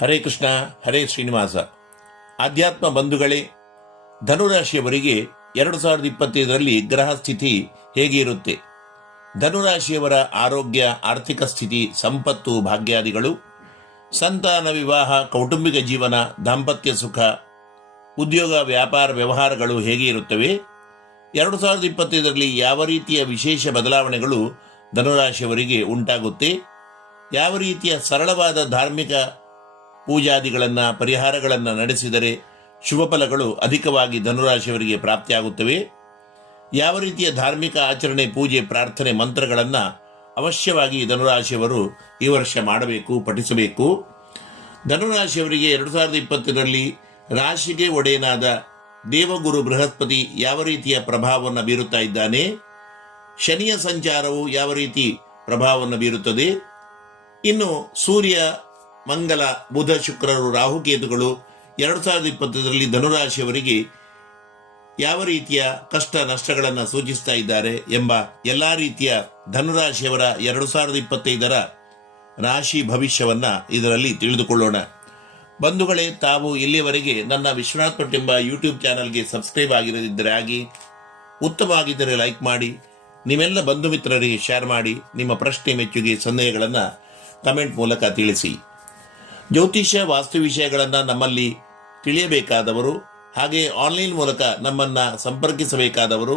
ಹರೇ ಕೃಷ್ಣ, ಹರೇ ಶ್ರೀನಿವಾಸ. ಆಧ್ಯಾತ್ಮ ಬಂಧುಗಳೇ, ಧನುರಾಶಿಯವರಿಗೆ ಎರಡು ಸಾವಿರದ ಇಪ್ಪತ್ತೈದರಲ್ಲಿ ಗ್ರಹ ಸ್ಥಿತಿ ಹೇಗೆ ಇರುತ್ತೆ ಧನುರಾಶಿಯವರ ಆರೋಗ್ಯ, ಆರ್ಥಿಕ ಸ್ಥಿತಿ, ಸಂಪತ್ತು, ಭಾಗ್ಯಾದಿಗಳು, ಸಂತಾನ ವಿವಾಹ, ಕೌಟುಂಬಿಕ ಜೀವನ, ದಾಂಪತ್ಯ ಸುಖ, ಉದ್ಯೋಗ, ವ್ಯಾಪಾರ ವ್ಯವಹಾರಗಳು ಹೇಗೆ ಇರುತ್ತವೆ? ಎರಡು ಸಾವಿರದ ಇಪ್ಪತ್ತೈದರಲ್ಲಿ ಯಾವ ರೀತಿಯ ವಿಶೇಷ ಬದಲಾವಣೆಗಳು ಧನುರಾಶಿಯವರಿಗೆ ಉಂಟಾಗುತ್ತೆ? ಯಾವ ರೀತಿಯ ಸರಳವಾದ ಧಾರ್ಮಿಕ ಪೂಜಾದಿಗಳನ್ನು, ಪರಿಹಾರಗಳನ್ನು ನಡೆಸಿದರೆ ಶುಭ ಫಲಗಳು ಅಧಿಕವಾಗಿ ಧನುರಾಶಿಯವರಿಗೆ ಪ್ರಾಪ್ತಿಯಾಗುತ್ತವೆ. ಯಾವ ರೀತಿಯ ಧಾರ್ಮಿಕ ಆಚರಣೆ, ಪೂಜೆ, ಪ್ರಾರ್ಥನೆ, ಮಂತ್ರಗಳನ್ನು ಅವಶ್ಯವಾಗಿ ಧನುರಾಶಿಯವರು ಈ ವರ್ಷ ಮಾಡಬೇಕು, ಪಠಿಸಬೇಕು. ಧನುರಾಶಿಯವರಿಗೆ ಎರಡು ಸಾವಿರದ ಇಪ್ಪತ್ತರಲ್ಲಿ ರಾಶಿಗೆ ಒಡೆಯನಾದ ದೇವಗುರು ಬೃಹಸ್ಪತಿ ಯಾವ ರೀತಿಯ ಪ್ರಭಾವವನ್ನು ಬೀರುತ್ತಾ ಇದ್ದಾನೆ? ಶನಿಯ ಸಂಚಾರವು ಯಾವ ರೀತಿ ಪ್ರಭಾವವನ್ನು ಬೀರುತ್ತದೆ? ಇನ್ನು ಸೂರ್ಯ ಮಂಗಲ, ಬುಧ ಶುಕ್ರರು ರಾಹುಕೇತುಗಳು ಎರಡು ಸಾವಿರದ ಇಪ್ಪತ್ತರಲ್ಲಿ ಧನುರಾಶಿಯವರಿಗೆ ಯಾವ ರೀತಿಯ ಕಷ್ಟ ನಷ್ಟಗಳನ್ನು ಸೂಚಿಸ್ತಾ ಇದ್ದಾರೆ ಎಂಬ ಎಲ್ಲ ರೀತಿಯ ಧನುರಾಶಿಯವರ ಎರಡು ಸಾವಿರದ ಇಪ್ಪತ್ತೈದರ ರಾಶಿ ಭವಿಷ್ಯವನ್ನು ಇದರಲ್ಲಿ ತಿಳಿದುಕೊಳ್ಳೋಣ. ಬಂಧುಗಳೇ, ತಾವು ಇಲ್ಲಿಯವರೆಗೆ ನನ್ನ ವಿಶ್ವನಾಥ್ ಭಟ್ ಎಂಬ ಯೂಟ್ಯೂಬ್ ಚಾನಲ್ಗೆ ಸಬ್ಸ್ಕ್ರೈಬ್ ಆಗಿರದಿದ್ದರೆ ಆಗಿ, ಉತ್ತಮವಾಗಿದ್ದರೆ ಲೈಕ್ ಮಾಡಿ, ನಿಮ್ಮೆಲ್ಲ ಬಂಧು ಮಿತ್ರರಿಗೆ ಶೇರ್ ಮಾಡಿ, ನಿಮ್ಮ ಪ್ರಶ್ನೆ, ಮೆಚ್ಚುಗೆ, ಸಂದೇಹಗಳನ್ನು ಕಮೆಂಟ್ ಮೂಲಕ ತಿಳಿಸಿ. ಜ್ಯೋತಿಷ್ಯ, ವಾಸ್ತು ವಿಷಯಗಳನ್ನು ನಮ್ಮಲ್ಲಿ ತಿಳಿಯಬೇಕಾದವರು, ಹಾಗೆ ಆನ್ಲೈನ್ ಮೂಲಕ ನಮ್ಮನ್ನು ಸಂಪರ್ಕಿಸಬೇಕಾದವರು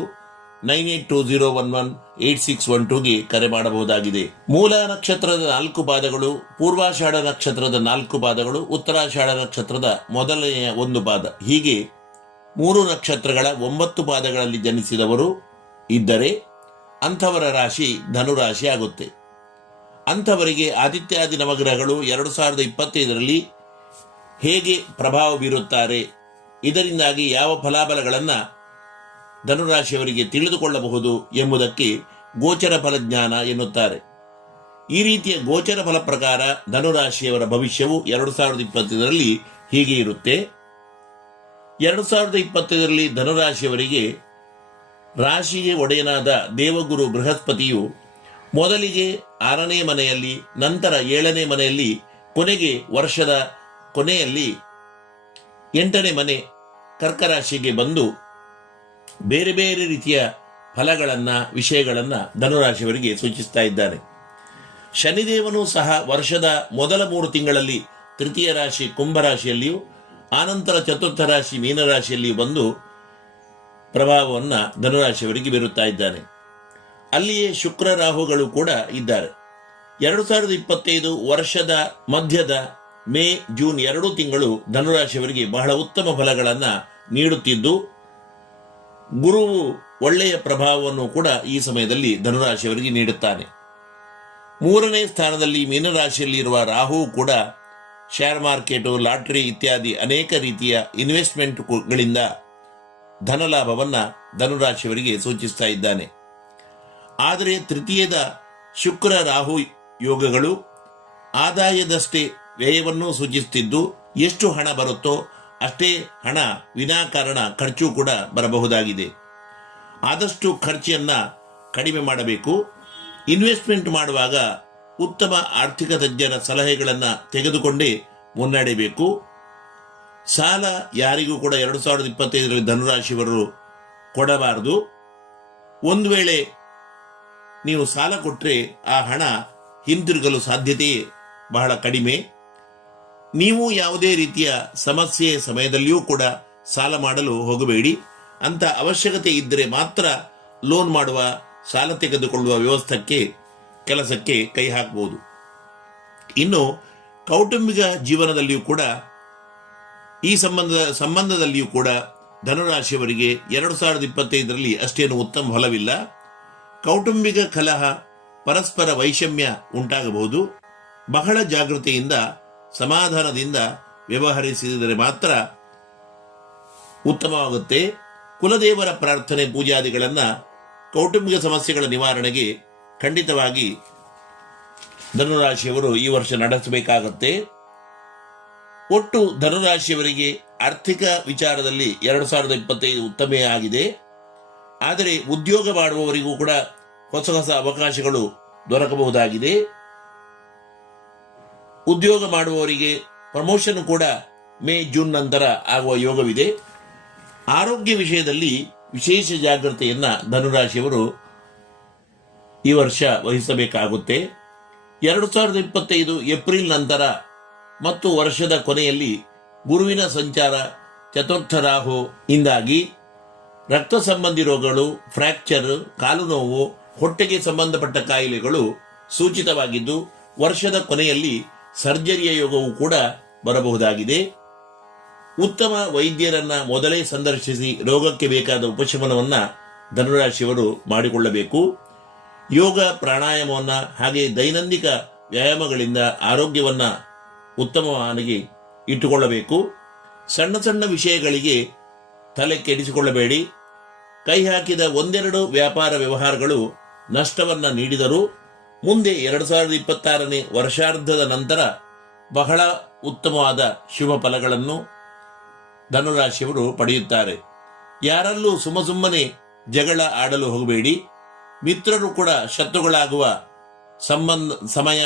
nine eight two zero one one eight six one ಟೂಗೆ ಕರೆ ಮಾಡಬಹುದಾಗಿದೆ. ಮೂಲ ನಕ್ಷತ್ರದ ನಾಲ್ಕು ಪಾದಗಳು, ಪೂರ್ವಾಷಾಢ ನಕ್ಷತ್ರದ ನಾಲ್ಕು ಪಾದಗಳು, ಉತ್ತರಾಷಾಢ ನಕ್ಷತ್ರದ ಮೊದಲನೆಯ ಒಂದು ಪಾದ. ಹೀಗೆ ಮೂರು ನಕ್ಷತ್ರಗಳ ಒಂಬತ್ತು ಪಾದಗಳಲ್ಲಿ ಜನಿಸಿದವರು ಇದ್ದರೆ ಅಂಥವರ ರಾಶಿ ಧನುರಾಶಿ ಆಗುತ್ತೆ. ಅಂಥವರಿಗೆ ಆದಿತ್ಯಾದಿ ನವಗ್ರಹಗಳು ಎರಡು ಸಾವಿರದ ಇಪ್ಪತ್ತೈದರಲ್ಲಿ ಹೇಗೆ ಪ್ರಭಾವ ಬೀರುತ್ತಾರೆ? ಇದರಿಂದಾಗಿ ಯಾವ ಫಲಾಫಲಗಳನ್ನು ಧನುರಾಶಿಯವರಿಗೆ ತಿಳಿದುಕೊಳ್ಳಬಹುದು ಎಂಬುದಕ್ಕೆ ಗೋಚರ ಫಲಜ್ಞಾನ ಎನ್ನುತ್ತಾರೆ. ಈ ರೀತಿಯ ಗೋಚರ ಫಲ ಪ್ರಕಾರ ಧನುರಾಶಿಯವರ ಭವಿಷ್ಯವು ಎರಡು ಸಾವಿರದ ಇಪ್ಪತ್ತೈದರಲ್ಲಿ ಹೀಗೆ ಇರುತ್ತೆ. ಎರಡು ಸಾವಿರದ ಇಪ್ಪತ್ತೈದರಲ್ಲಿ ಧನುರಾಶಿಯವರಿಗೆ ರಾಶಿಗೆ ಒಡೆಯನಾದ ದೇವಗುರು ಬೃಹಸ್ಪತಿಯು ಮೊದಲಿಗೆ ಆರನೇ ಮನೆಯಲ್ಲಿ, ನಂತರ ಏಳನೇ ಮನೆಯಲ್ಲಿ, ಕೊನೆಗೆ ವರ್ಷದ ಕೊನೆಯಲ್ಲಿ ಎಂಟನೇ ಮನೆ ಕರ್ಕರಾಶಿಗೆ ಬಂದು ಬೇರೆ ಬೇರೆ ರೀತಿಯ ಫಲಗಳನ್ನು, ವಿಷಯಗಳನ್ನು ಧನುರಾಶಿಯವರಿಗೆ ಸೂಚಿಸ್ತಾ ಇದ್ದಾನೆ ಶನಿದೇವನು ಸಹ ವರ್ಷದ ಮೊದಲ ಮೂರು ತಿಂಗಳಲ್ಲಿ ತೃತೀಯ ರಾಶಿ ಕುಂಭರಾಶಿಯಲ್ಲಿಯೂ ಆನಂತರ ಚತುರ್ಥ ರಾಶಿ ಮೀನರಾಶಿಯಲ್ಲಿಯೂ ಬಂದು ಪ್ರಭಾವವನ್ನು ಧನುರಾಶಿಯವರಿಗೆ ಬೀರುತ್ತಾ ಇದ್ದಾನೆ ಅಲ್ಲಿಯೇ ಶುಕ್ರ ರಾಹುಗಳು ಕೂಡ ಇದ್ದಾರೆ. ಎರಡು ಸಾವಿರದ ಇಪ್ಪತ್ತೈದು ವರ್ಷದ ಮಧ್ಯದ ಮೇ, ಜೂನ್ ಎರಡು ತಿಂಗಳು ಧನುರಾಶಿಯವರಿಗೆ ಬಹಳ ಉತ್ತಮ ಫಲಗಳನ್ನು ನೀಡುತ್ತಿದ್ದು, ಗುರುವು ಒಳ್ಳೆಯ ಪ್ರಭಾವವನ್ನು ಕೂಡ ಈ ಸಮಯದಲ್ಲಿ ಧನುರಾಶಿಯವರಿಗೆ ನೀಡುತ್ತಾನೆ. ಮೂರನೇ ಸ್ಥಾನದಲ್ಲಿ ಮೀನರಾಶಿಯಲ್ಲಿ ಇರುವ ರಾಹು ಕೂಡ ಶೇರ್ ಮಾರ್ಕೆಟು ಲಾಟರಿ ಇತ್ಯಾದಿ ಅನೇಕ ರೀತಿಯ ಇನ್ವೆಸ್ಟ್ಮೆಂಟ್ಗಳಿಂದ ಧನಲಾಭವನ್ನು ಧನುರಾಶಿಯವರಿಗೆ ಸೂಚಿಸ್ತಾ ಇದ್ದಾನೆ. ಆದರೆ ತೃತೀಯದ ಶುಕ್ರ ರಾಹು ಯೋಗಗಳು ಆದಾಯದಷ್ಟೇ ವ್ಯಯವನ್ನು ಸೂಚಿಸುತ್ತಿದ್ದು, ಎಷ್ಟು ಹಣ ಬರುತ್ತೋ ಅಷ್ಟೇ ಹಣ ವಿನಾಕಾರಣ ಖರ್ಚು ಕೂಡ ಬರಬಹುದಾಗಿದೆ. ಆದಷ್ಟು ಖರ್ಚನ್ನು ಕಡಿಮೆ ಮಾಡಬೇಕು. ಇನ್ವೆಸ್ಟ್ಮೆಂಟ್ ಮಾಡುವಾಗ ಉತ್ತಮ ಆರ್ಥಿಕ ತಜ್ಞರ ಸಲಹೆಗಳನ್ನು ತೆಗೆದುಕೊಂಡೇ ಮುನ್ನಡೆಯಬೇಕು ಸಾಲ ಯಾರಿಗೂ ಕೂಡ ಎರಡು ಸಾವಿರದ ಇಪ್ಪತ್ತೈದರಲ್ಲಿ ಧನುರಾಶಿಯವರು ಕೊಡಬಾರದು. ಒಂದು ವೇಳೆ ನೀವು ಸಾಲ ಕೊಟ್ಟರೆ ಆ ಹಣ ಹಿಂದಿರುಗಲು ಸಾಧ್ಯತೆ ಬಹಳ ಕಡಿಮೆ. ನೀವು ಯಾವುದೇ ರೀತಿಯ ಸಮಸ್ಯೆ ಸಮಯದಲ್ಲಿಯೂ ಕೂಡ ಸಾಲ ಮಾಡಲು ಹೋಗಬೇಡಿ. ಅಂತ ಅವಶ್ಯಕತೆ ಇದ್ದರೆ ಮಾತ್ರ ಲೋನ್ ಮಾಡುವ, ಸಾಲ ತೆಗೆದುಕೊಳ್ಳುವ ವ್ಯವಸ್ಥಕ್ಕೆ, ಕೆಲಸಕ್ಕೆ ಕೈ ಹಾಕಬಹುದು ಇನ್ನು ಕೌಟುಂಬಿಕ ಜೀವನದಲ್ಲಿಯೂ ಕೂಡ, ಈ ಸಂಬಂಧ, ಸಂಬಂಧದಲ್ಲಿಯೂ ಕೂಡ ಧನುರಾಶಿಯವರಿಗೆ ಎರಡು ಸಾವಿರದ ಇಪ್ಪತ್ತೈದರಲ್ಲಿ ಅಷ್ಟೇನು ಉತ್ತಮ ಫಲವಿಲ್ಲ. ಕೌಟುಂಬಿಕ ಕಲಹ, ಪರಸ್ಪರ ವೈಷಮ್ಯ ಉಂಟಾಗಬಹುದು. ಬಹಳ ಜಾಗೃತಿಯಿಂದ, ಸಮಾಧಾನದಿಂದ ವ್ಯವಹರಿಸಿದರೆ ಮಾತ್ರ ಉತ್ತಮವಾಗುತ್ತೆ. ಕುಲದೇವರ ಪ್ರಾರ್ಥನೆ ಪೂಜಾದಿಗಳನ್ನು ಕೌಟುಂಬಿಕ ಸಮಸ್ಯೆಗಳ ನಿವಾರಣೆಗೆ ಖಂಡಿತವಾಗಿ ಧನುರಾಶಿಯವರು ಈ ವರ್ಷ ನಡೆಸಬೇಕಾಗತ್ತೆ. ಒಟ್ಟು ಧನುರಾಶಿಯವರಿಗೆ ಆರ್ಥಿಕ ವಿಚಾರದಲ್ಲಿ ಎರಡು ಸಾವಿರದ ಇಪ್ಪತ್ತೈದು ಉತ್ತಮ ಆಗಿದೆ. ಆದರೆ ಉದ್ಯೋಗ ಮಾಡುವವರಿಗೂ ಕೂಡ ಹೊಸ ಹೊಸ ಅವಕಾಶಗಳು ದೊರಕಬಹುದಾಗಿದೆ. ಉದ್ಯೋಗ ಮಾಡುವವರಿಗೆ ಪ್ರಮೋಷನ್ ಕೂಡ ಮೇ, ಜೂನ್ ನಂತರ ಆಗುವ ಯೋಗವಿದೆ. ಆರೋಗ್ಯ ವಿಷಯದಲ್ಲಿ ವಿಶೇಷ ಜಾಗ್ರತೆಯನ್ನ ಧನುರಾಶಿಯವರು ಈ ವರ್ಷ ವಹಿಸಬೇಕಾಗುತ್ತೆ. ಎರಡು ಸಾವಿರದ ಇಪ್ಪತ್ತೈದು ಏಪ್ರಿಲ್ ನಂತರ ಮತ್ತು ವರ್ಷದ ಕೊನೆಯಲ್ಲಿ ಗುರುವಿನ ಸಂಚಾರ ಚತುರ್ಥ ರಾಹು ಇಂದಾಗಿ ರಕ್ತ ಸಂಬಂಧಿ ರೋಗಗಳು ಫ್ರ್ಯಾಕ್ಚರ್ ಕಾಲು ನೋವು, ಹೊಟ್ಟೆಗೆ ಸಂಬಂಧಪಟ್ಟ ಕಾಯಿಲೆಗಳು ಸೂಚಿತವಾಗಿದ್ದು, ವರ್ಷದ ಕೊನೆಯಲ್ಲಿ ಸರ್ಜರಿಯ ಯೋಗವು ಕೂಡ ಬರಬಹುದಾಗಿದೆ. ಉತ್ತಮ ವೈದ್ಯರನ್ನ ಮೊದಲೇ ಸಂದರ್ಶಿಸಿ ರೋಗಕ್ಕೆ ಬೇಕಾದ ಉಪಶಮನವನ್ನ ಧನುರಾಶಿಯವರು ಮಾಡಿಕೊಳ್ಳಬೇಕು. ಯೋಗ ಪ್ರಾಣಾಯಾಮವನ್ನ ಹಾಗೆ ದೈನಂದಿಕ ವ್ಯಾಯಾಮಗಳಿಂದ ಆರೋಗ್ಯವನ್ನ ಉತ್ತಮವಾಗಿ ಇಟ್ಟುಕೊಳ್ಳಬೇಕು. ಸಣ್ಣ ಸಣ್ಣ ವಿಷಯಗಳಿಗೆ ತಲೆ ಕೆಡಿಸಿಕೊಳ್ಳಬೇಡಿ. ಕೈ ಹಾಕಿದ ಒಂದೆರಡು ವ್ಯಾಪಾರ ವ್ಯವಹಾರಗಳು ನಷ್ಟವನ್ನ ನೀಡಿದರೂ ಮುಂದೆ ಎರಡು ಸಾವಿರದ ಇಪ್ಪತ್ತಾರನೇ ವರ್ಷಾರ್ಧದ ನಂತರ ಬಹಳ ಉತ್ತಮವಾದ ಶುಭ ಫಲಗಳನ್ನು ಧನುರಾಶಿಯವರು ಪಡೆಯುತ್ತಾರೆ. ಯಾರಲ್ಲೂ ಸುಮ್ಮಸುಮ್ಮನೆ ಜಗಳ ಆಡಲು ಹೋಗಬೇಡಿ. ಮಿತ್ರರು ಕೂಡ ಶತ್ರುಗಳಾಗುವ ಸಂಬಂಧ, ಸಮಯ,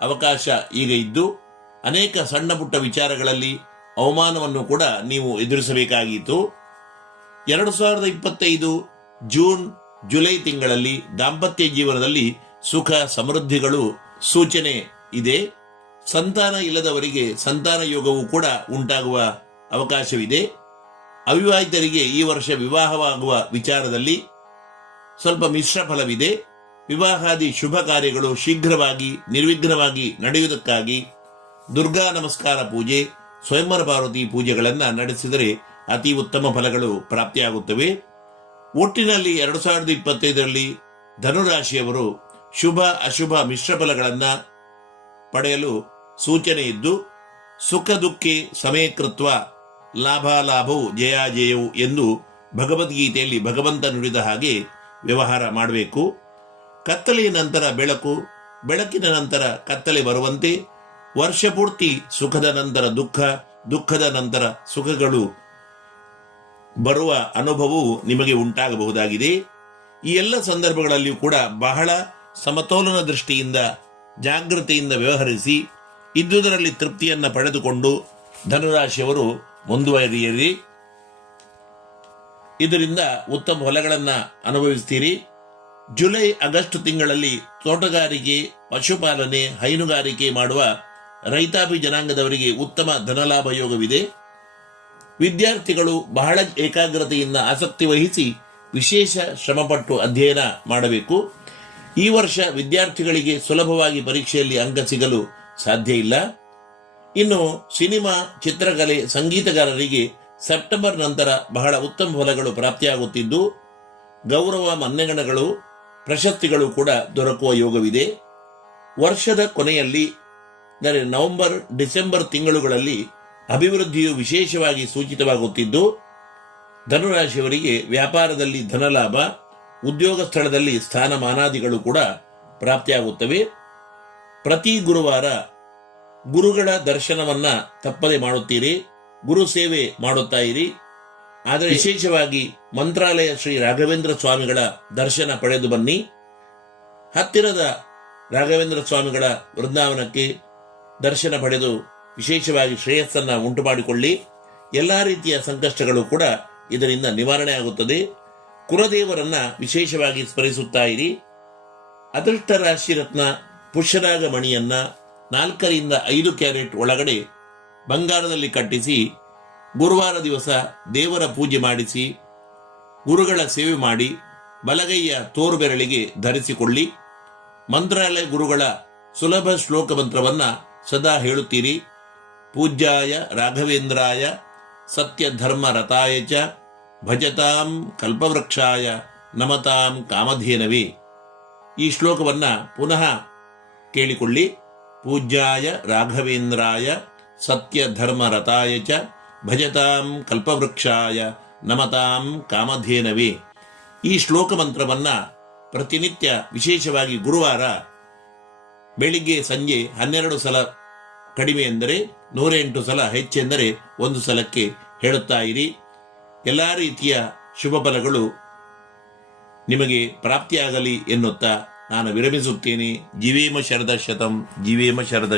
ಅವಕಾಶ ಈಗ ಇದ್ದು ಅನೇಕ ಸಣ್ಣ ಪುಟ್ಟ ವಿಚಾರಗಳಲ್ಲಿ ಅವಮಾನವನ್ನು ಕೂಡ ನೀವು ಎದುರಿಸಬೇಕಾಗಿತ್ತು. ಎರಡು ಸಾವಿರದ ಇಪ್ಪತ್ತೈದು ಜೂನ್, ಜುಲೈ ತಿಂಗಳಲ್ಲಿ ದಾಂಪತ್ಯ ಜೀವನದಲ್ಲಿ ಸುಖ ಸಮೃದ್ಧಿಗಳು ಸೂಚನೆ ಇದೆ. ಸಂತಾನ ಇಲ್ಲದವರಿಗೆ ಸಂತಾನ ಯೋಗವು ಕೂಡ ಉಂಟಾಗುವ ಅವಕಾಶವಿದೆ. ಅವಿವಾಹಿತರಿಗೆ ಈ ವರ್ಷ ವಿವಾಹವಾಗುವ ವಿಚಾರದಲ್ಲಿ ಸ್ವಲ್ಪ ಮಿಶ್ರ ಫಲವಿದೆ. ವಿವಾಹಾದಿ ಶುಭ ಕಾರ್ಯಗಳು ಶೀಘ್ರವಾಗಿ, ನಿರ್ವಿಘ್ನವಾಗಿ ನಡೆಯುವುದಕ್ಕಾಗಿ ದುರ್ಗಾ ನಮಸ್ಕಾರ ಪೂಜೆ, ಸ್ವಯಂವರ ಪಾರ್ವತಿ ಪೂಜೆಗಳನ್ನು ನಡೆಸಿದರೆ ಅತಿ ಉತ್ತಮ ಫಲಗಳು ಪ್ರಾಪ್ತಿಯಾಗುತ್ತವೆ. ಒಟ್ಟಿನಲ್ಲಿ ಎರಡು ಸಾವಿರದ ಇಪ್ಪತ್ತೈದರಲ್ಲಿ ಧನುರಾಶಿಯವರು ಶುಭ, ಅಶುಭ ಮಿಶ್ರ ಫಲಗಳನ್ನು ಪಡೆಯಲು ಸೂಚನೆ ಇದ್ದು, ಸುಖ, ದುಃಖಿ, ಸಮಯಕೃತ್ವ ಲಾಭಾಲಾಭವು ಜಯಾಜಯವು ಎಂದು ಭಗವದ್ಗೀತೆಯಲ್ಲಿ ಭಗವಂತ ನುಡಿದ ಹಾಗೆ ವ್ಯವಹಾರ ಮಾಡಬೇಕು. ಕತ್ತಲೆಯ ನಂತರ ಬೆಳಕು, ಬೆಳಕಿನ ನಂತರ ಕತ್ತಲೆ ಬರುವಂತೆ, ವರ್ಷ ಪೂರ್ತಿ ಸುಖದ ನಂತರ ದುಃಖ, ದುಃಖದ ನಂತರ ಸುಖಗಳು ಬರುವ ಅನುಭವವು ನಿಮಗೆ ಉಂಟಾಗಬಹುದಾಗಿದೆ. ಈ ಎಲ್ಲ ಸಂದರ್ಭಗಳಲ್ಲಿಯೂ ಕೂಡ ಬಹಳ ಸಮತೋಲನ ದೃಷ್ಟಿಯಿಂದ, ಜಾಗೃತಿಯಿಂದ ವ್ಯವಹರಿಸಿ, ಇದ್ದುದರಲ್ಲಿ ತೃಪ್ತಿಯನ್ನು ಪಡೆದುಕೊಂಡು ಧನುರಾಶಿಯವರು ಮುಂದುವರಿಯಿರಿ. ಇದರಿಂದ ಉತ್ತಮ ಹೊಲಗಳನ್ನು ಅನುಭವಿಸ್ತೀರಿ. ಜುಲೈ, ಆಗಸ್ಟ್ ತಿಂಗಳಲ್ಲಿ ತೋಟಗಾರಿಕೆ, ಪಶುಪಾಲನೆ, ಹೈನುಗಾರಿಕೆ ಮಾಡುವ ರೈತಾಪಿ ಜನಾಂಗದವರಿಗೆ ಉತ್ತಮ ಧನಲಾಭ ಯೋಗವಿದೆ ವಿದ್ಯಾರ್ಥಿಗಳು ಬಹಳ ಏಕಾಗ್ರತೆಯಿಂದ ಆಸಕ್ತಿ ವಹಿಸಿ ವಿಶೇಷ ಶ್ರಮಪಟ್ಟು ಅಧ್ಯಯನ ಮಾಡಬೇಕು. ಈ ವರ್ಷ ವಿದ್ಯಾರ್ಥಿಗಳಿಗೆ ಸುಲಭವಾಗಿ ಪರೀಕ್ಷೆಯಲ್ಲಿ ಅಂಕ ಸಿಗಲು ಸಾಧ್ಯ ಇಲ್ಲ. ಇನ್ನು ಸಿನಿಮಾ, ಚಿತ್ರಕಲೆ, ಸಂಗೀತಗಾರರಿಗೆ ಸೆಪ್ಟೆಂಬರ್ ನಂತರ ಬಹಳ ಉತ್ತಮ ಫಲಗಳು ಪ್ರಾಪ್ತಿಯಾಗುತ್ತಿದ್ದು, ಗೌರವ ಮನ್ನಣೆಗಳು, ಪ್ರಶಸ್ತಿಗಳು ಕೂಡ ದೊರಕುವ ಯೋಗವಿದೆ. ವರ್ಷದ ಕೊನೆಯಲ್ಲಿ, ಅಂದರೆ ನವೆಂಬರ್, ಡಿಸೆಂಬರ್ ತಿಂಗಳುಗಳಲ್ಲಿ ಅಭಿವೃದ್ಧಿಯು ವಿಶೇಷವಾಗಿ ಸೂಚಿತವಾಗುತ್ತಿದ್ದು, ಧನುರಾಶಿಯವರಿಗೆ ವ್ಯಾಪಾರದಲ್ಲಿ ಧನಲಾಭ, ಉದ್ಯೋಗ ಸ್ಥಳದಲ್ಲಿ ಸ್ಥಾನಮಾನಾದಿಗಳು ಕೂಡ ಪ್ರಾಪ್ತಿಯಾಗುತ್ತವೆ. ಪ್ರತಿ ಗುರುವಾರ ಗುರುಗಳ ದರ್ಶನವನ್ನ ತಪ್ಪದೆ ಮಾಡುತ್ತೀರಿ, ಗುರು ಸೇವೆ ಮಾಡುತ್ತಾ ಇರಿ. ಆದರೆ ವಿಶೇಷವಾಗಿ ಮಂತ್ರಾಲಯ ಶ್ರೀ ರಾಘವೇಂದ್ರ ಸ್ವಾಮಿಗಳ ದರ್ಶನ ಪಡೆದು ಬನ್ನಿ. ಹತ್ತಿರದ ರಾಘವೇಂದ್ರ ಸ್ವಾಮಿಗಳ ವೃಂದಾವನಕ್ಕೆ ದರ್ಶನ ಪಡೆದು ವಿಶೇಷವಾಗಿ ಶ್ರೇಯಸ್ಸನ್ನು ಉಂಟು ಮಾಡಿಕೊಳ್ಳಿ ಎಲ್ಲ ರೀತಿಯ ಸಂಕಷ್ಟಗಳು ಕೂಡ ಇದರಿಂದ ನಿವಾರಣೆ ಆಗುತ್ತದೆ. ಕುಲದೇವರನ್ನ ವಿಶೇಷವಾಗಿ ಸ್ಮರಿಸುತ್ತಾ ಇರಿ. ಅದೃಷ್ಟ ರಾಶಿ ರತ್ನ ಪುಷ್ಯರಾಗ ಮಣಿಯನ್ನ ನಾಲ್ಕರಿಂದ ಐದು ಕ್ಯಾರೆಟ್ ಒಳಗಡೆ ಬಂಗಾರದಲ್ಲಿ ಕಟ್ಟಿಸಿ, ಗುರುವಾರ ದಿವಸ ದೇವರ ಪೂಜೆ ಮಾಡಿಸಿ, ಗುರುಗಳ ಸೇವೆ ಮಾಡಿ, ಬಲಗೈಯ ತೋರು ಬೆರಳಿಗೆ ಧರಿಸಿಕೊಳ್ಳಿ. ಮಂತ್ರಾಲಯ ಗುರುಗಳ ಸುಲಭ ಶ್ಲೋಕ ಮಂತ್ರವನ್ನ ಸದಾ ಹೇಳುತ್ತೀರಿ. ಪೂಜ್ಯಾಯ ರಾಘವೇಂದ್ರಾಯ ಸತ್ಯ ಧರ್ಮ ರತಾಯ ಚ ಭಜತಾಂ ಕಲ್ಪವೃಕ್ಷಾಯ ನಮತಾಂ ಕಾಮಧೇನವಿ. ಈ ಶ್ಲೋಕವನ್ನ ಪುನಃ ಕೇಳಿಕೊಳ್ಳಿ. ಪೂಜ್ಯಾಯ ರಾಘವೇಂದ್ರಾಯ ಸತ್ಯ ಧರ್ಮ ರತಾಯ ಚ ಭಜತಾಂ ಕಲ್ಪವೃಕ್ಷಾಯ ನಮತಾಂ ಕಾಮಧೇನವಿ. ಈ ಶ್ಲೋಕ ಮಂತ್ರವನ್ನ ಪ್ರತಿನಿತ್ಯ ವಿಶೇಷವಾಗಿ ಗುರುವಾರ ಬೆಳಿಗ್ಗೆ ಸಂಜೆ ಹನ್ನೆರಡು ಸಲ ಕಡಿಮೆ ಎಂದರೆ ನೂರೆಂಟು ಸಲ ಹೆಚ್ಚೆಂದರೆ ಒಂದು ಸಲಕ್ಕೆ ಹೇಳುತ್ತಾ ಇರಿ. ಎಲ್ಲ ರೀತಿಯ ಶುಭ ಫಲಗಳು ನಿಮಗೆ ಪ್ರಾಪ್ತಿಯಾಗಲಿ ಎನ್ನುತ್ತಾ ನಾನು ವಿರಮಿಸುತ್ತೇನೆ. ಜೀವೇಮ ಶರದ ಶತಂ ಜೀವೇಮ ಶರದ